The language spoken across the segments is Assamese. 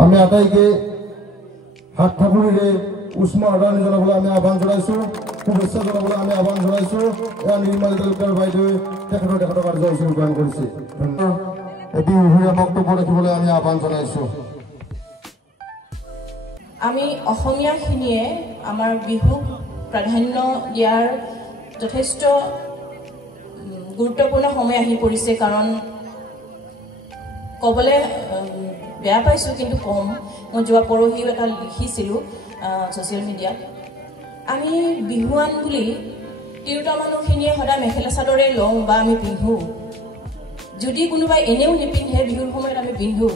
আমি আটাইকে হাত থাপুৰিৰে উষ্ম আদানী জনাবলৈ আমি আহ্বান জনাইছো শুভেচ্ছা জনাবলৈ আমি আহ্বান জনাইছো এয়া নিৰ্মালী তালুকাৰ বাইদেৱে তেখেতৰ কাৰ্যসূচী ৰূপায়ণ কৰিছে বিহুৰীয়া বক্তব্য ৰাখিবলৈ আমি আহ্বান জনাইছো আমি অসমীয়াখিনিয়ে আমাৰ বিহুক প্ৰাধান্য দিয়াৰ যথেষ্ট গুৰুত্বপূৰ্ণ সময় আহি পৰিছে কাৰণ ক'বলৈ বেয়া পাইছোঁ কিন্তু কম মই যোৱা পৰহিও এটা লিখিছিলোঁ ছ'চিয়েল মিডিয়াত আমি বিহুৱান বুলি তিৰোতা মানুহখিনিয়ে সদায় মেখেলা চাদৰে লওঁ বা আমি পিন্ধোঁ যদি কোনোবাই এনেও নিপিন্ধে বিহুৰ সময়ত আমি পিন্ধোঁ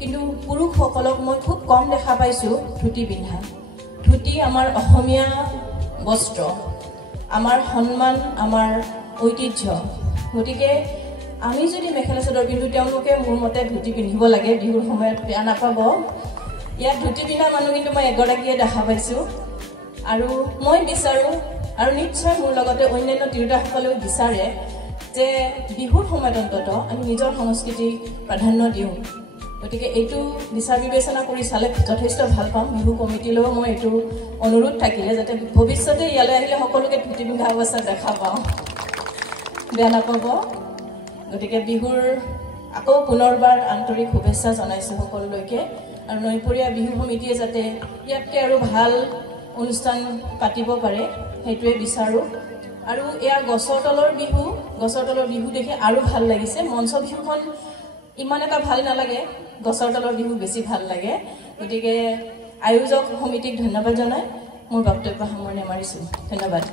কিন্তু পুৰুষসকলক মই খুব কম দেখা পাইছোঁ ধুতি পিন্ধা ধুতি আমাৰ অসমীয়া বস্ত্ৰ আমাৰ সন্মান আমাৰ ঐতিহ্য গতিকে আমি যদি মেখেলা চাদৰ পিন্ধো তেওঁলোকে মোৰ মতে ধুতি পিন্ধিব লাগে বিহুৰ সময়ত বেয়া নাপাব ইয়াত ধুতি পিন্ধা মানুহ কিন্তু মই এগৰাকীয়ে দেখা পাইছোঁ আৰু মই বিচাৰোঁ আৰু নিশ্চয় মোৰ লগতে অন্যান্য তিৰোতাসকলেও বিচাৰে যে বিহুৰ সময়ত অন্তত আমি নিজৰ সংস্কৃতিক প্ৰাধান্য দিওঁ গতিকে এইটো বিচাৰ বিবেচনা কৰি চালে যথেষ্ট ভাল পাম বিহু কমিটিলৈও মই এইটো অনুৰোধ থাকিলে যাতে ভৱিষ্যতে ইয়ালৈ আহিলে সকলোকে ধুতি পিন্ধা অৱস্থাত দেখা পাওঁ বেয়া নাপাব গতিকে বিহুৰ আকৌ পুনৰবাৰ আন্তৰিক শুভেচ্ছা জনাইছোঁ সকলোলৈকে আৰু নৈপৰীয়া বিহু সমিতিয়ে যাতে ইয়াতকৈ আৰু ভাল অনুষ্ঠান পাতিব পাৰে সেইটোৱে বিচাৰোঁ আৰু এয়া গছৰ তলৰ বিহু দেখি আৰু ভাল লাগিছে মঞ্চ বিহুখন ইমান এটা ভাল নালাগে গছৰ তলৰ বিহু বেছি ভাল লাগে গতিকে আয়োজক সমিতিক ধন্যবাদ জনাই মোৰ বক্তব্য সামৰণি মাৰিছোঁ ধন্যবাদ